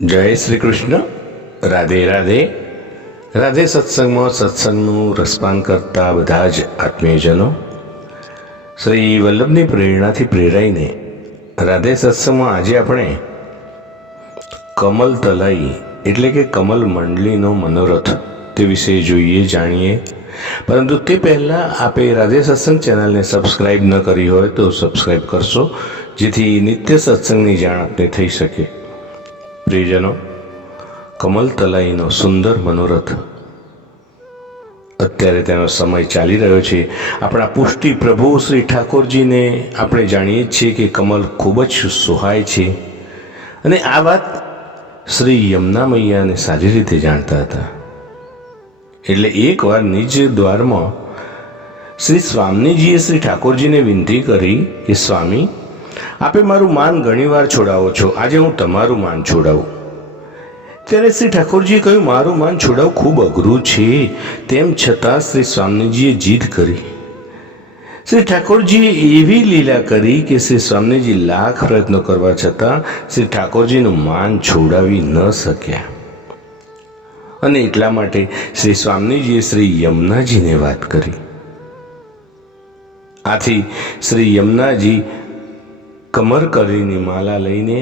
જય શ્રી કૃષ્ણ. રાધે રાધે. રાધે સત્સંગમાં સત્સંગનું રસપાન કરતા બધા જ આત્મીયજનો શ્રી વલ્લભની પ્રેરણાથી પ્રેરાઈને રાધે સત્સંગમાં આજે આપણે કમલ તલાઈ એટલે કે કમલ મંડળીનો મનોરથ તે વિશે જોઈએ, જાણીએ. પરંતુ તે પહેલાં આપે રાધે સત્સંગ ચેનલને સબસ્ક્રાઈબ ન કરી હોય તો સબસ્ક્રાઈબ કરશો, જેથી નિત્ય સત્સંગની જાણ આપને થઈ શકે. પ્રિયજનો, કમલ તલાઈનો સુંદર મનોરથ અત્યારે તેનો સમય ચાલી રહ્યો છે. આપણા પુષ્ટિ પ્રભુ શ્રી ઠાકોરજીને આપણે જાણીએ છીએ કે કમલ ખૂબ જ સુહાય છે, અને આ વાત શ્રી યમુના મૈયાને સારી રીતે જાણતા હતા. એટલે એકવાર નિજ દ્વારમાં શ્રી સ્વામીજીએ શ્રી ઠાકોરજીને વિનંતી કરી કે સ્વામી, આપે મારું માન ઘણીવાર છોડાવો છો, આજે હું તમારું માન છોડાવું. ત્યારે શ્રી ઠાકોરજીએ કહ્યું, મારું માન છોડાવવું ખૂબ અઘરું છે. તેમ છતાં શ્રી સ્વામીજીએ જીદ કરી. શ્રી ઠાકોરજીએ એવી લીલા કરી કે શ્રી સ્વામીજી લાખ પ્રયત્નો કરવા છતાં શ્રી ઠાકોરજીનું માન છોડાવી ન શક્યા. અને એટલા માટે શ્રી સ્વામીજીએ શ્રી યમુનાજીને વાત કરી. આથી શ્રી યમુનાજી કમરકલીની માલા લઈને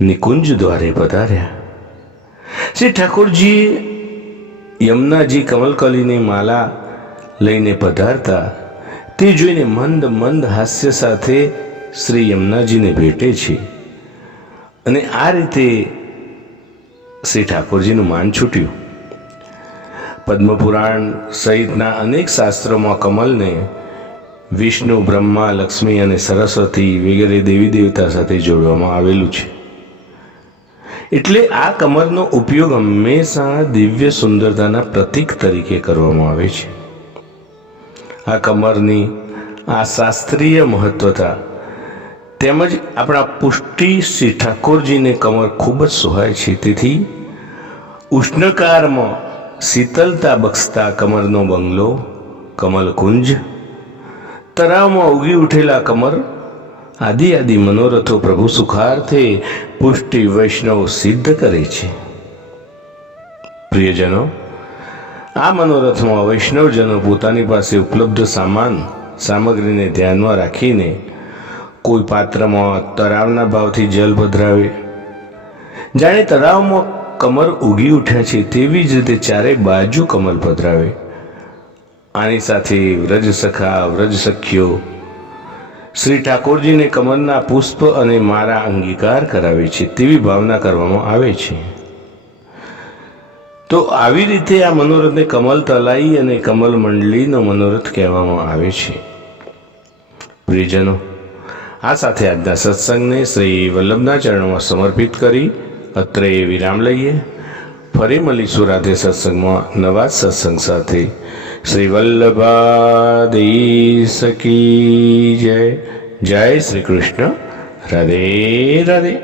નિકુંજ દ્વારે પધાર્યા. શ્રી ઠાકોરજીએ યમુનાજી કમલકલીની માલા લઈને પધારતા તે જોઈને મંદ મંદ હાસ્ય સાથે શ્રી યમુનાજીને ભેટે છે, અને આ રીતે શ્રી ઠાકોરજીનું માન છૂટ્યું. પદ્મપુરાણ સહિતના અનેક શાસ્ત્રોમાં કમલને વિષ્ણુ, બ્રહ્મા, લક્ષ્મી અને સરસ્વતી વગેરે દેવી દેવતા સાથે જોડવામાં આવેલું છે. એટલે આ કમળનો ઉપયોગ હંમેશા દિવ્ય સુંદરતાના પ્રતીક તરીકે કરવામાં આવે છે. આ કમળની આ શાસ્ત્રીય મહત્વતા તેમજ આપણા પુષ્ટિ શ્રી ઠાકોરજીને કમળ ખૂબ જ સુહાય છે. તેથી ઉષ્ણકારમાં શીતલતા બક્ષતા કમળનો બંગલો, કમલકુંજ, તળાવમાં ઉગી ઉઠેલા કમર આદિ મનોરથો પ્રભુ સુખાર્થે પુષ્ટિ વૈષ્ણવ સિદ્ધ કરે છે. પ્રિયજનો, આ મનોરથમાં વૈષ્ણવજનો પોતાની પાસે ઉપલબ્ધ સામગ્રીને ધ્યાનમાં રાખીને કોઈ પાત્રમાં તળાવના ભાવથી જલ પધરાવે. જાણે તળાવમાં કમર ઉગી ઉઠ્યા છે તેવી જ રીતે ચારે બાજુ કમલ પધરાવે. આની સાથે વ્રજસખા, વ્રજસખીઓ શ્રી ઠાકોરજીને કમળના પુષ્પ અને માળા અંગીકાર કરાવે છે તેવી ભાવના કરવામાં આવે છે. તો આવી રીતે આ મનોરથને કમલ તલાઈ અને કમલ મંડળીનો મનોરથ કહેવામાં આવે છે. પ્રિયજનો, આ સાથે આજના સત્સંગને શ્રી વલ્લભના ચરણોમાં સમર્પિત કરી અત્રે વિરામ લઈએ. ફરી મળીશું રાધે સત્સંગમાં નવા સત્સંગ સાથે. શ્રી વલ્લભાધીશ કી જય. જય શ્રી કૃષ્ણ. રાધે રાધે.